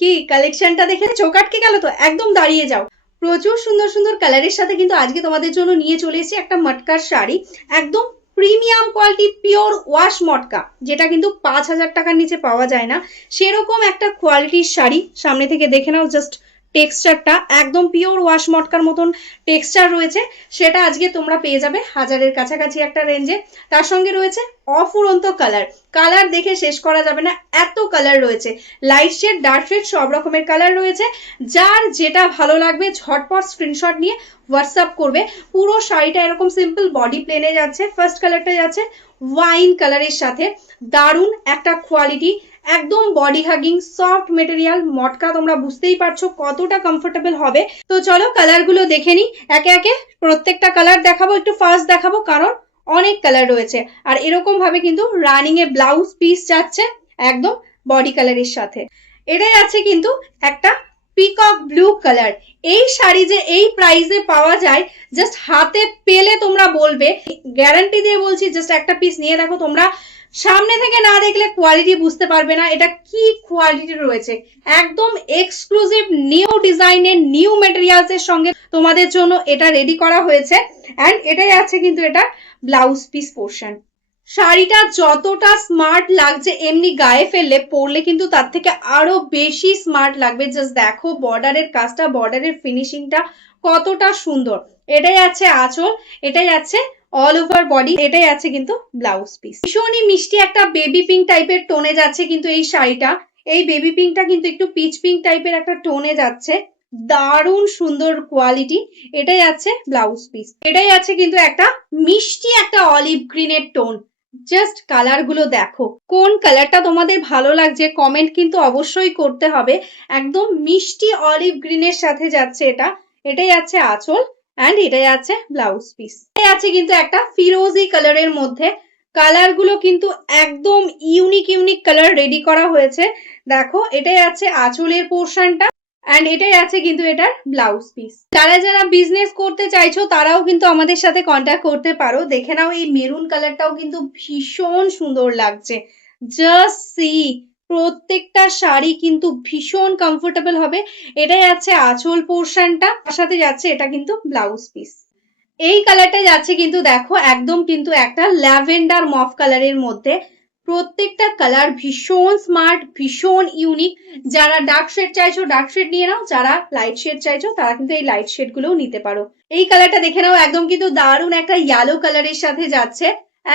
কি কালেকশনটা দেখে চোখ আটকে গেল তো? একদম দাঁড়িয়ে যাও। প্রচুর সুন্দর সুন্দর কালারের সাথে কিন্তু আজকে তোমাদের জন্য নিয়ে চলে এসেছি একটা মটকার শাড়ি। একদম প্রিমিয়াম কোয়ালিটি পিওর ওয়াশ মটকা, যেটা কিন্তু 5,000 টাকার নিচে পাওয়া যায় না। সেরকম একটা কোয়ালিটির শাড়ি। সামনে থেকে দেখে নাও জাস্ট টেক্সচারটা, একদম পিওর ওয়াশ মটকার মতন টেক্সচার রয়েছে। সেটা আজকে তোমরা পেয়ে যাবে 1000-এর কাছাকাছি একটা রেঞ্জে। তার সঙ্গে রয়েছে অফুরন্ত কালার। কালার দেখে শেষ করা যাবে না, এত কালার রয়েছে। লাইট শেড, ডার্ক শেড, সব রকমের কালার রয়েছে। যার যেটা ভালো লাগবে ঝটপট স্ক্রিনশট নিয়ে হোয়াটসঅ্যাপ করবে। পুরো শাড়িটা এরকম সিম্পল বডি প্লেনে যাচ্ছে। ফার্স্ট কালারটা যাচ্ছে ওয়াইন কালারের সাথে, দারুণ একটা কোয়ালিটি, একদম বডি হাগিং সফট মেটেরিয়াল মটকা। তোমরা বুঝতেই পারছো কতটা কমফোর্টেবল হবে। তো চলো কালার গুলো দেখে নি একে একে। প্রত্যেকটা কালার দেখাবো, একটু ফার্স্ট দেখাবো কারণ অনেক কালার রয়েছে। আর এরকম ভাবে কিন্তু রানিং এ ব্লাউজ পিস যাচ্ছে একদম বডি কালারের সাথে। এটাই আছে কিন্তু একটা পিকক ব্লু কালার। এই শাড়ি যে এই প্রাইসে পাওয়া যায়, জাস্ট হাতে পেলে তোমরা বলবে, গ্যারান্টি দিয়ে বলছি। জাস্ট একটা পিস নিয়ে দেখো, তোমরা সামনে থেকে না দেখলে কোয়ালিটি বুঝতে পারবে না এটা কি কোয়ালিটি রয়েছে। একদম এক্সক্লুসিভ নিউ ডিজাইনের নিউ মেটেরিয়ালস এর সঙ্গে তোমাদের জন্য এটা রেডি করা হয়েছে। এন্ড এটাই আছে কিন্তু এটা ব্লাউজ পিস পোর্শন। শাড়িটা যতটা স্মার্ট লাগছে এমনি গায়ে ফেললে পরলে কিন্তু তার থেকে আরো বেশি স্মার্ট লাগবে। জাস্ট দেখো বর্ডারের কাজটা, বর্ডারের ফিনিশিংটা কতটা সুন্দর। এটাই আছে আঁচল, এটাই আছে অল ওভার বডি, এটাই আছে কিন্তু ব্লাউজ পিস। ভীষণই মিষ্টি একটা বেবি পিঙ্ক টাইপের টোনে যাচ্ছে কিন্তু এই শাড়িটা। এই বেবি পিঙ্কটা কিন্তু একটু পিচ পিঙ্ক টাইপের একটা টোনে যাচ্ছে। দারুণ সুন্দর কোয়ালিটি। এটাই আছে ব্লাউজ পিস। এটাই আছে কিন্তু একটা মিষ্টি একটা অলিভ গ্রিনের টোন। জাস্ট কালার গুলো দেখো, কোন কালারটা তোমাদের ভালো লাগছে কমেন্ট কিন্তু অবশ্যই করতে হবে। একদম মিষ্টি অলিভ গ্রিনের সাথে যাচ্ছে এটা। এটাই আছে আঁচল এন্ড এটাই আছে ব্লাউজ পিস। এটাই আছে কিন্তু একটা ফিরোজি কালারের মধ্যে। কালার গুলো কিন্তু একদম ইউনিক ইউনিক কালার রেডি করা হয়েছে। দেখো এটাই আছে আঁচলের পোর্শনটা এন্ড এটাই আছে কিন্তু এটার ব্লাউজ পিস। যারা যারা বিজনেস করতে চাইছো তারাও কিন্তু আমাদের সাথে কন্ট্যাক্ট করতে পারো। দেখে নাও এই মেরুন কালারটাও কিন্তু ভীষণ সুন্দর লাগছে। জাস্ট সি, প্রত্যেকটা শাড়ি কিন্তু ভীষণ কমফোর্টেবল হবে। এটাই আছে আঁচল পোর্শনটা, তার সাথে যাচ্ছে এটা কিন্তু ব্লাউজ পিস। এই কালারটা যাচ্ছে কিন্তু দেখো একদম কিন্তু একটা ল্যাভেন্ডার মফ কালারের মধ্যে। প্রত্যেকটা কালার ভীষণ স্মার্ট, ভীষণ ইউনিক। যারা ডার্ক শেড চাইছো ডার্ক শেড নিয়ে নাও, যারা লাইট শেড চাইছো তারা কিন্তু এই লাইট শেড গুলোও নিতে পারো। এই কালারটা দেখে নাও, একদম কিন্তু দারুণ একটা ইয়েলো কালারের সাথে যাচ্ছে।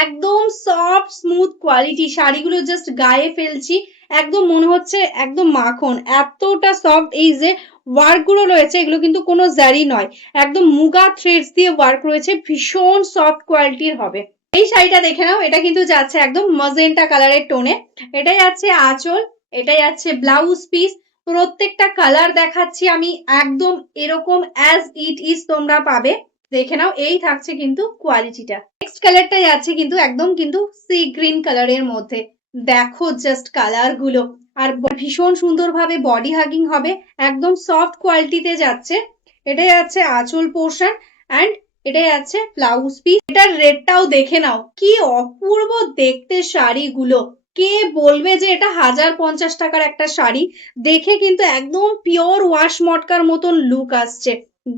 একদম সফট স্মুথ কোয়ালিটি, শাড়িগুলো জাস্ট গায়ে ফেলছি একদম মনে হচ্ছে একদম মাখন, এতটা সফট। এই যে ওয়ার্ক গুলো রয়েছে এগুলো কিন্তু কোনো জারি নয়, একদম মুগা থ্রেডস দিয়ে ওয়ার্ক রয়েছে, ভীষণ সফট কোয়ালিটির হবে। এই শাড়িটা দেখে নাও, এটা কিন্তু যাচ্ছে একদম মজেন্টা কালারের টোনে। এটাই আছে আঁচল, এটাই আছে ব্লাউজ পিস। প্রত্যেকটা কালার দেখাচ্ছি আমি একদম এরকম অ্যাজ ইট ইজ তোমরা পাবে। দেখে নাও এই থাকছে কিন্তু কোয়ালিটিটা। নেক্সট কালারটা যাচ্ছে কিন্তু একদম কিন্তু সি গ্রিন কালারের মধ্যে। দেখো জাস্ট কালার গুলো, আর ভীষণ সুন্দরভাবে বডি হাগিং হবে, একদম সফট কোয়ালিটিতে যাচ্ছে। এটাই আছে আঁচল পোর্শন এন্ড এটাই আছে ব্লাউজ পিস। এটার রেটটাও দেখে নাও, কি অপূর্ব দেখতে শাড়িগুলো। কে বলবে যে এটা 1050 টাকার একটা শাড়ি? দেখে কিন্তু একদম পিওর ওয়াশ মটকার মতন লুক আসছে।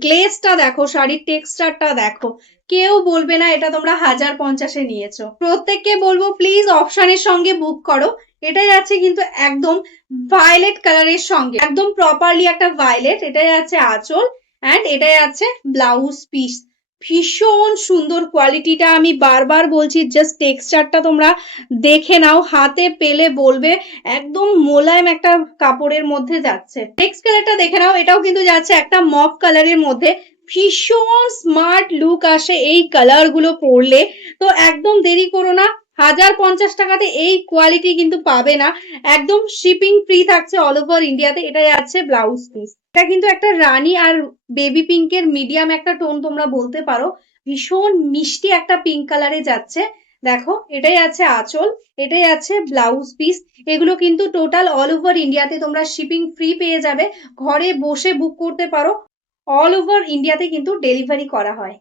গ্লেজটা দেখো, শাড়ির টেক্সচারটা দেখো, কেউ বলবে না এটা তোমরা 1050-এ নিয়েছো। প্রত্যেককে বলবো প্লিজ অপশনের সঙ্গে বুক করো। এটাই আছে কিন্তু একদম ভায়োলেট কালারের সঙ্গে, একদম প্রপারলি একটা ভায়োলেট। এটাই আছে আঁচল এন্ড এটাই আছে ব্লাউজ পিস। ভীষণ সুন্দর কোয়ালিটিটা, আমি বারবার বলছি জাস্ট টেক্সচারটা তোমরা দেখে নাও, হাতে পেলে বলবে একদম মোলায়েম একটা কাপড়ের মধ্যে যাচ্ছে। নেক্সট কালারটা দেখে নাও, এটাও কিন্তু যাচ্ছে একটা মফ কালারের মধ্যে। ভীষণ স্মার্ট লুক আসে এই কালার গুলো পরলে। তো একদম দেরি করো না, 1050 টাকাতে এই কোয়ালিটি কিন্তু পাবে না। একদম শিপিং ফ্রি থাকছে অল ওভার ইন্ডিয়াতে। এটা যাচ্ছে ব্লাউজ পিস। এটা কিন্তু একটা রানী আর বেবি পিঙ্কের মিডিয়াম একটা টোন তোমরা বলতে পারো। ভীষণ মিষ্টি একটা পিঙ্ক কালারে যাচ্ছে। দেখো এটাই আছে আঁচল, এটাই আছে ব্লাউজ পিস। এগুলো কিন্তু টোটাল অল ওভার ইন্ডিয়াতে তোমরা শিপিং ফ্রি পেয়ে যাবে। ঘরে বসে বুক করতে পারো, অল ওভার ইন্ডিয়াতে কিন্তু ডেলিভারি করা হয়।